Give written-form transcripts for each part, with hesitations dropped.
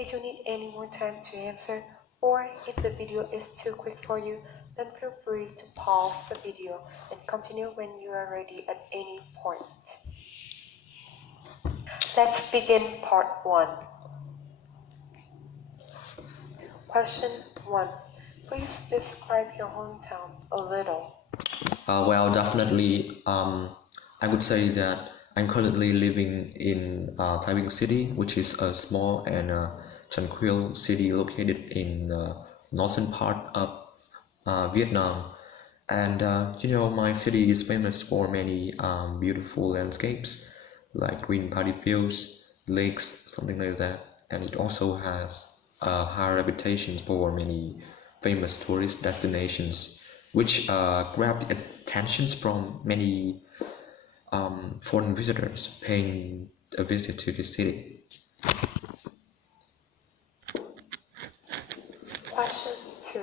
If you need any more time to answer, or if the video is too quick for you, then feel free to pause the video and continue when you are ready at any point. Let's begin part 1. Question 1. Please describe your hometown a little. Well, definitely, I would say that I'm currently living in Taiping City, which is a small and tranquil city located in the northern part of Vietnam. And my city is famous for many beautiful landscapes, like green paddy fields, lakes, something like that. And it also has a high reputation for many famous tourist destinations, which grab the attentions from many foreign visitors paying a visit to the city. Question 2.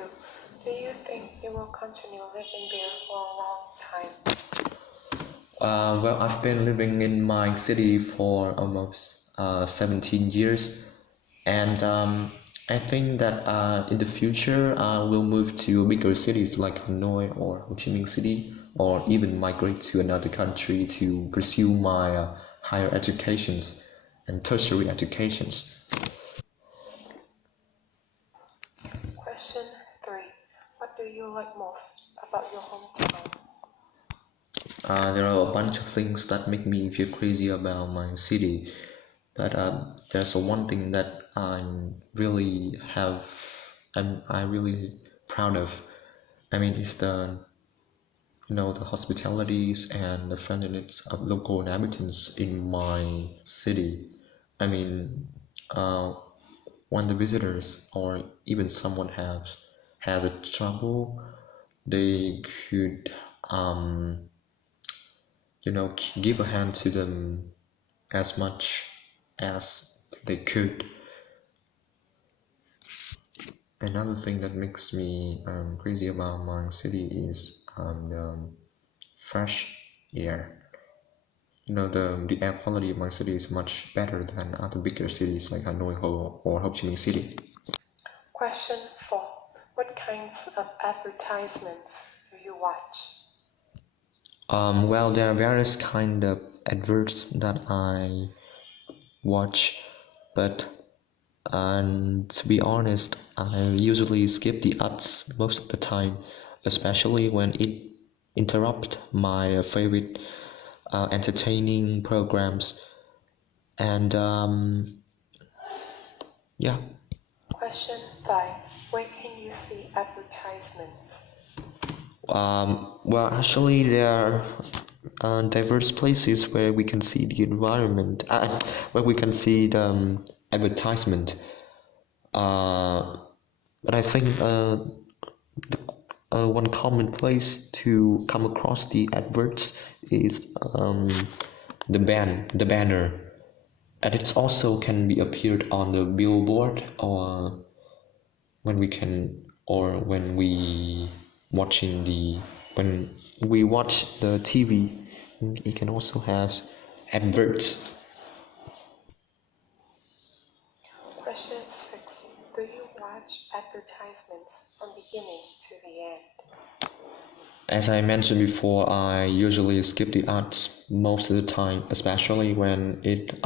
Do you think you will continue living there for a long time? Well, I've been living in my city for almost 17 years, and I think that in the future I will move to bigger cities like Hanoi or Ho Chi Minh City, or even migrate to another country to pursue my higher educations and tertiary educations. Question 3. What do you like most about your hometown? There are a bunch of things that make me feel crazy about my city, but there's one thing that I'm really proud of. I mean, it's the hospitalities and the friendliness of local inhabitants in my city. I mean, when the visitors or even someone has a trouble, they could give a hand to them as much as they could. Another thing that makes me crazy about my city is the fresh air. The air quality of my city is much better than other bigger cities like Hanoi or Ho Chi Minh City. Question 4. What kinds of advertisements do you watch? Well, there are various kind of adverts that I watch, but to be honest, I usually skip the ads most of the time, especially when it interrupt my favorite entertaining programs. And yeah. Question 5. Where can you see advertisements? Well, actually, there are diverse places where we can see the environment, where we can see the advertisement. But I think one common place to come across the adverts is the banner, and it also can be appeared on the billboard, or when we watch the TV, it can also have adverts. Question 6. Do you watch advertisements from beginning to the end? As I mentioned before, I usually skip the ads most of the time, especially when it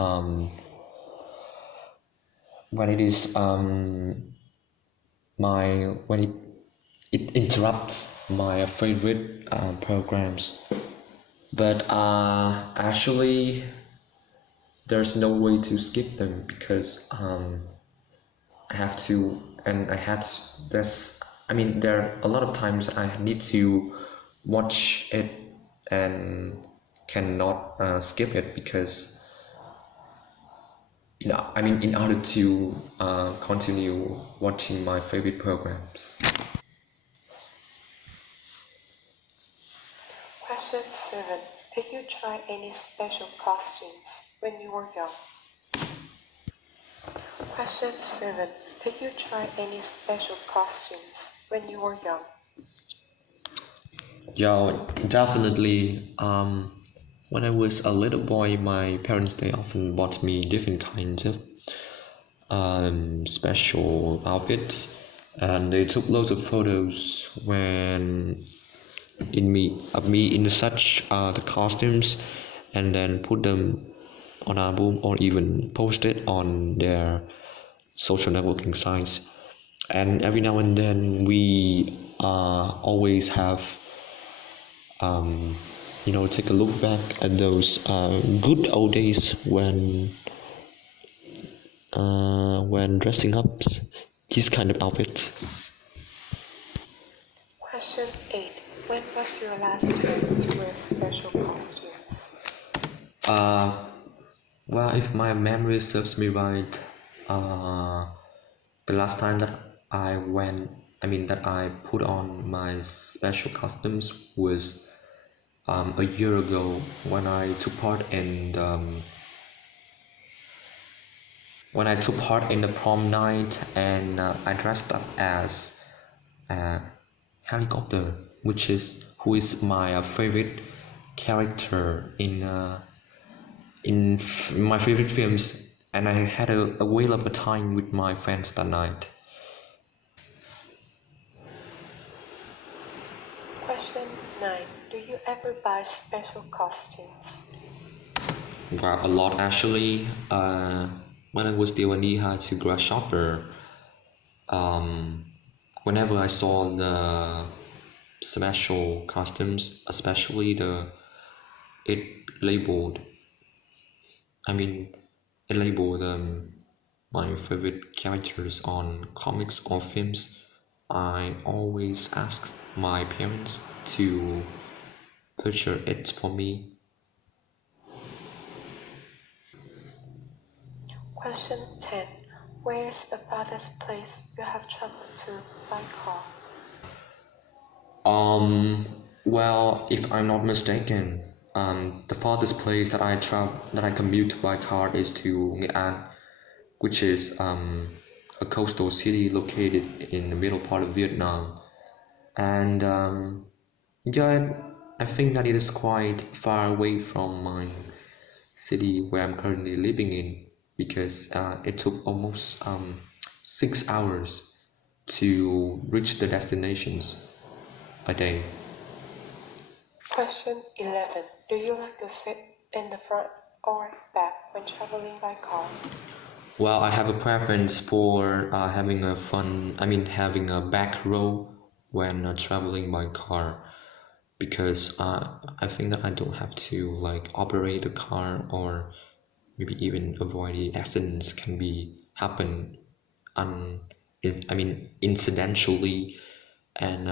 interrupts my favorite programs. But actually, there's no way to skip them because I have to, and there are a lot of times I need to watch it and cannot skip it because in order to continue watching my favorite programs. Question 7. Did you try any special costumes when you were young? Question 7. Did you try any special costumes when you were young? Yeah, definitely. When I was a little boy, my parents, they often bought me different kinds of special outfits, and they took loads of photos when of me in such the costumes, and then put them on album or even post it on their social networking sites. And every now and then we always have take a look back at those good old days when dressing up these kind of outfits. Question 8. When was your last time to wear special costumes? Well, if my memory serves me right, the last time that that I put on my special costumes was a year ago when I took part in the prom night, and I dressed up as Helicopter, who is my favorite character in my favorite films, and I had a whale of a time with my fans that night. Question 9. Do you ever buy special costumes? Well, a lot actually. When I was still a knee-high to grass shopper, whenever I saw the special costumes, especially it labeled my favorite characters on comics or films, I always ask my parents to purchase it for me. Question 10. Where is the farthest place you have traveled to by car? Well, if I'm not mistaken, the farthest place that I commute by car is to Nghệ An, which is a coastal city located in the middle part of Vietnam. And yeah, I think that it is quite far away from my city where I'm currently living in, because it took almost 6 hours to reach the destinations a day. Question 11. Do you like to sit in the front or back when traveling by car? Well, I have a preference for having a back row when traveling by car, because I think that I don't have to operate the car, or maybe even avoid the accidents can be happen incidentally. And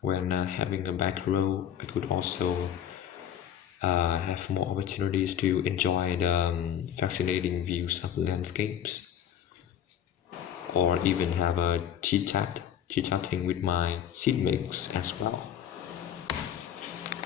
when having a back row, I could also have more opportunities to enjoy the fascinating views of landscapes, or even have a chit chatting with my seatmates as well.